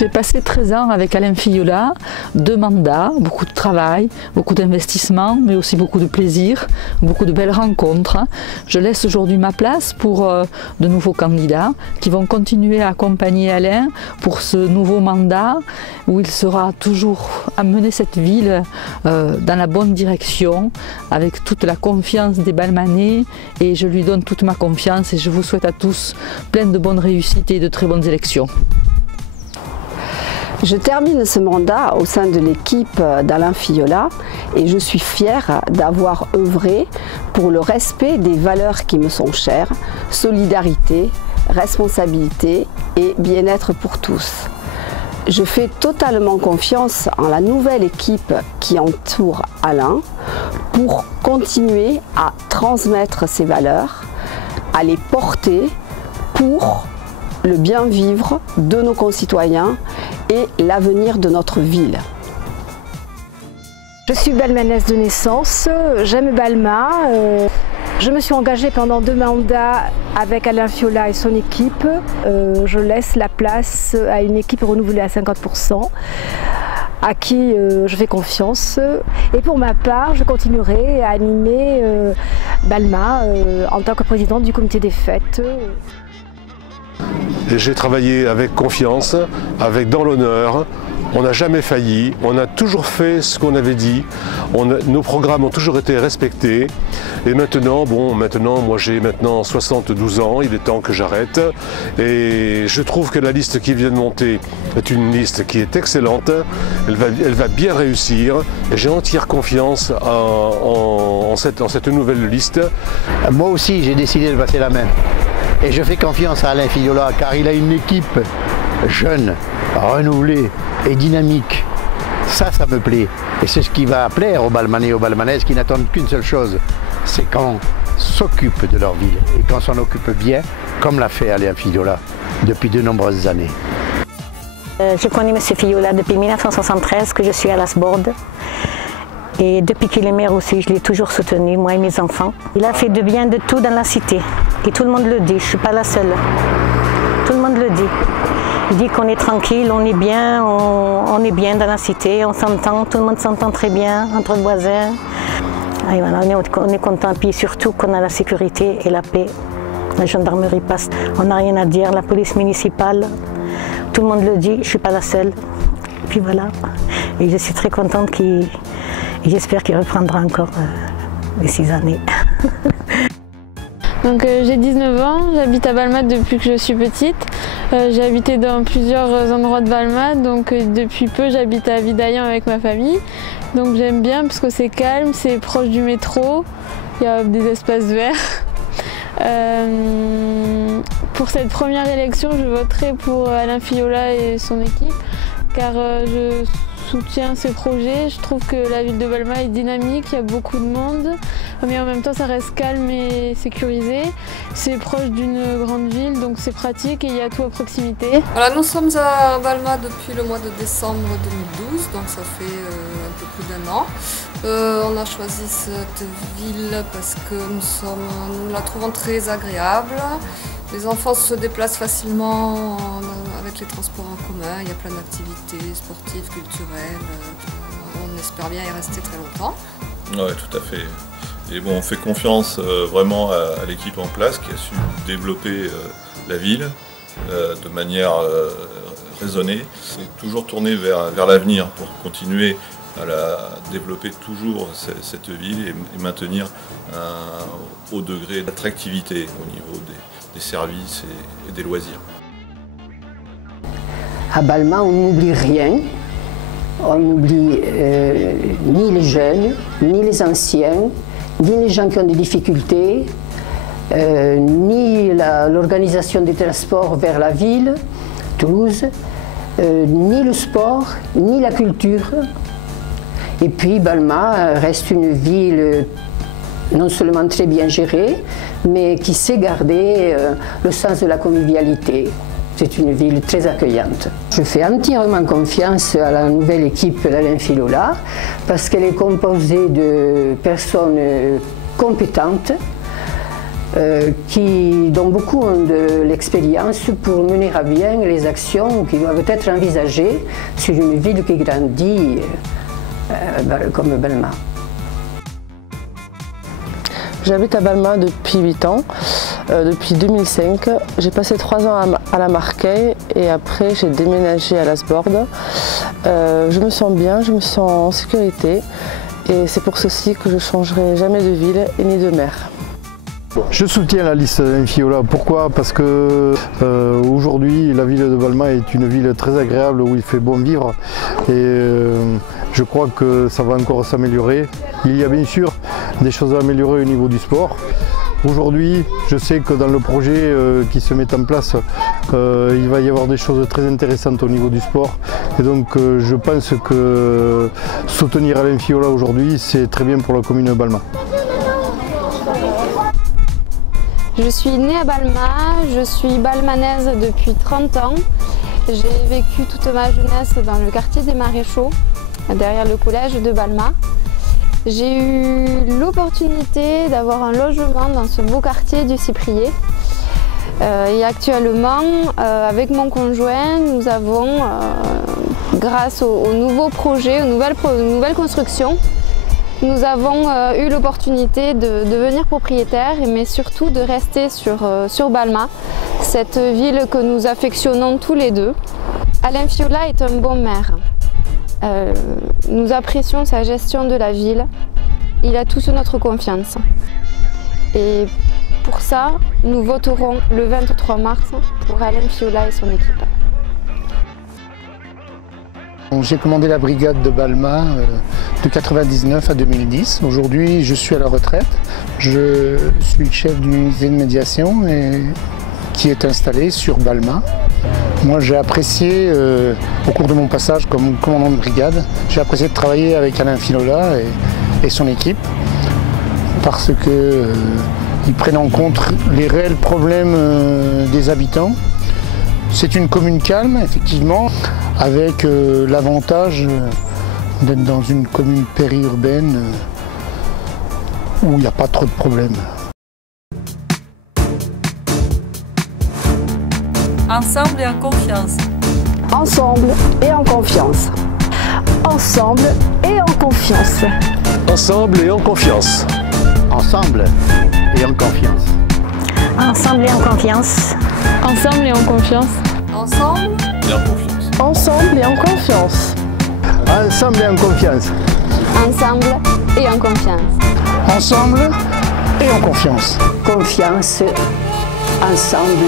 J'ai passé 13 ans avec Alain Fillola, 2 mandats, beaucoup de travail, beaucoup d'investissement, mais aussi beaucoup de plaisir, beaucoup de belles rencontres. Je laisse aujourd'hui ma place pour de nouveaux candidats qui vont continuer à accompagner Alain pour ce nouveau mandat où il sera toujours à mener cette ville dans la bonne direction avec toute la confiance des Balmanais, et je lui donne toute ma confiance et je vous souhaite à tous plein de bonnes réussites et de très bonnes élections. Je termine ce mandat au sein de l'équipe d'Alain Fillola et je suis fière d'avoir œuvré pour le respect des valeurs qui me sont chères, solidarité, responsabilité et bien-être pour tous. Je fais totalement confiance en la nouvelle équipe qui entoure Alain pour continuer à transmettre ces valeurs, à les porter pour le bien vivre de nos concitoyens et l'avenir de notre ville. Je suis balmanaise de naissance, j'aime Balma. Je me suis engagée pendant 2 mandats avec Alain Fillola et son équipe. Je laisse la place à une équipe renouvelée à 50%, à qui je fais confiance. Et pour ma part, je continuerai à animer Balma en tant que présidente du comité des fêtes. J'ai travaillé avec confiance, avec dans l'honneur. On n'a jamais failli, on a toujours fait ce qu'on avait dit, nos programmes ont toujours été respectés. Et maintenant, moi j'ai maintenant 72 ans, il est temps que j'arrête. Et je trouve que la liste qui vient de monter est une liste qui est excellente, elle va bien réussir. Et j'ai entière confiance en cette nouvelle liste. Moi aussi j'ai décidé de passer la main. Et je fais confiance à Alain Fillola car il a une équipe jeune, renouvelée et dynamique. Ça me plaît. Et c'est ce qui va plaire aux Balmanais et aux Balmanaises qui n'attendent qu'une seule chose, c'est qu'on s'occupe de leur ville et qu'on s'en occupe bien, comme l'a fait Alain Fillola depuis de nombreuses années. Je connais M. Fillola depuis 1973 que je suis à Lasborde. Et depuis qu'il est maire aussi, je l'ai toujours soutenu, moi et mes enfants. Il a fait de bien de tout dans la cité. Et tout le monde le dit, je ne suis pas la seule. Tout le monde le dit. Il dit qu'on est tranquille, on est bien dans la cité, on s'entend, tout le monde s'entend très bien entre voisins. Et voilà, on est content, puis surtout qu'on a la sécurité et la paix. La gendarmerie passe, on n'a rien à dire, la police municipale, tout le monde le dit, je ne suis pas la seule. Et puis voilà, et je suis très contente et j'espère qu'il reprendra encore les 6 années. Donc j'ai 19 ans, j'habite à Balma depuis que je suis petite. J'ai habité dans plusieurs endroits de Balma, donc depuis peu j'habite à Vidaillan avec ma famille. Donc j'aime bien parce que c'est calme, c'est proche du métro, il y a des espaces verts. Pour cette première élection, je voterai pour Alain Fillola et son équipe, car je soutiens ces projets. Je trouve que la ville de Balma est dynamique, il y a beaucoup de monde, mais en même temps ça reste calme et sécurisé. C'est proche d'une grande ville, donc c'est pratique et il y a tout à proximité. Voilà, nous sommes à Balma depuis le mois de décembre 2012, donc ça fait un peu plus d'1 an. On a choisi cette ville parce que nous la trouvons très agréable. Les enfants se déplacent facilement avec les transports en commun, il y a plein d'activités sportives, culturelles. On espère bien y rester très longtemps. Oui, tout à fait. Et bon, on fait confiance vraiment à l'équipe en place qui a su développer la ville de manière raisonnée. C'est toujours tourné vers l'avenir pour continuer à développer toujours cette ville et maintenir un haut degré d'attractivité au niveau des services et des loisirs. À Balma, on n'oublie rien. On n'oublie ni les jeunes, ni les anciens, ni les gens qui ont des difficultés, ni l'organisation des transports vers la ville, Toulouse, ni le sport, ni la culture. Et puis Balma reste une ville non seulement très bien gérée, mais qui sait garder le sens de la convivialité. C'est une ville très accueillante. Je fais entièrement confiance à la nouvelle équipe d'Alain Fillola parce qu'elle est composée de personnes compétentes, dont beaucoup ont de l'expérience pour mener à bien les actions qui doivent être envisagées sur une ville qui grandit comme Balma. J'habite à Balma depuis 8 ans, depuis 2005. J'ai passé 3 ans à la Marquet et après j'ai déménagé à Lasbord. Je me sens bien, je me sens en sécurité et c'est pour ceci que je ne changerai jamais de ville et ni de maire. Je soutiens la liste Infiola. Pourquoi? Parce que aujourd'hui la ville de Balma est une ville très agréable où il fait bon vivre et je crois que ça va encore s'améliorer. Il y a bien sûr des choses à améliorer au niveau du sport. Aujourd'hui, je sais que dans le projet qui se met en place, il va y avoir des choses très intéressantes au niveau du sport. Et donc je pense que soutenir Alain Fiola aujourd'hui, c'est très bien pour la commune de Balma. Je suis née à Balma, je suis balmanaise depuis 30 ans. J'ai vécu toute ma jeunesse dans le quartier des Maréchaux, derrière le collège de Balma. J'ai eu l'opportunité d'avoir un logement dans ce beau quartier du Cyprier. Et actuellement, avec mon conjoint, nous avons, grâce aux nouveaux projets, aux nouvelles constructions, nous avons eu l'opportunité de devenir propriétaires, mais surtout de rester sur Balma, cette ville que nous affectionnons tous les deux. Alain Fiola est un bon maire. Nous apprécions sa gestion de la ville. Il a tous notre confiance. Et pour ça, nous voterons le 23 mars pour Alain Fiola et son équipe. J'ai commandé la brigade de Balma de 1999 à 2010. Aujourd'hui, je suis à la retraite. Je suis le chef d'une unité de médiation qui est installée sur Balma. Moi, j'ai apprécié, au cours de mon passage comme commandant de brigade, j'ai apprécié de travailler avec Alain Fiola et son équipe parce qu'ils prennent en compte les réels problèmes des habitants. C'est une commune calme, effectivement, avec l'avantage d'être dans une commune périurbaine où il n'y a pas trop de problèmes. Ensemble et en confiance. Ensemble et en confiance. Ensemble et en confiance. Ensemble et en confiance. Ensemble et en confiance. Ensemble et en confiance. Ensemble et en confiance. Ensemble Et en confiance. Ensemble et en confiance. Ensemble et en confiance. Ensemble et en confiance. Ensemble et en confiance. Confiance, ensemble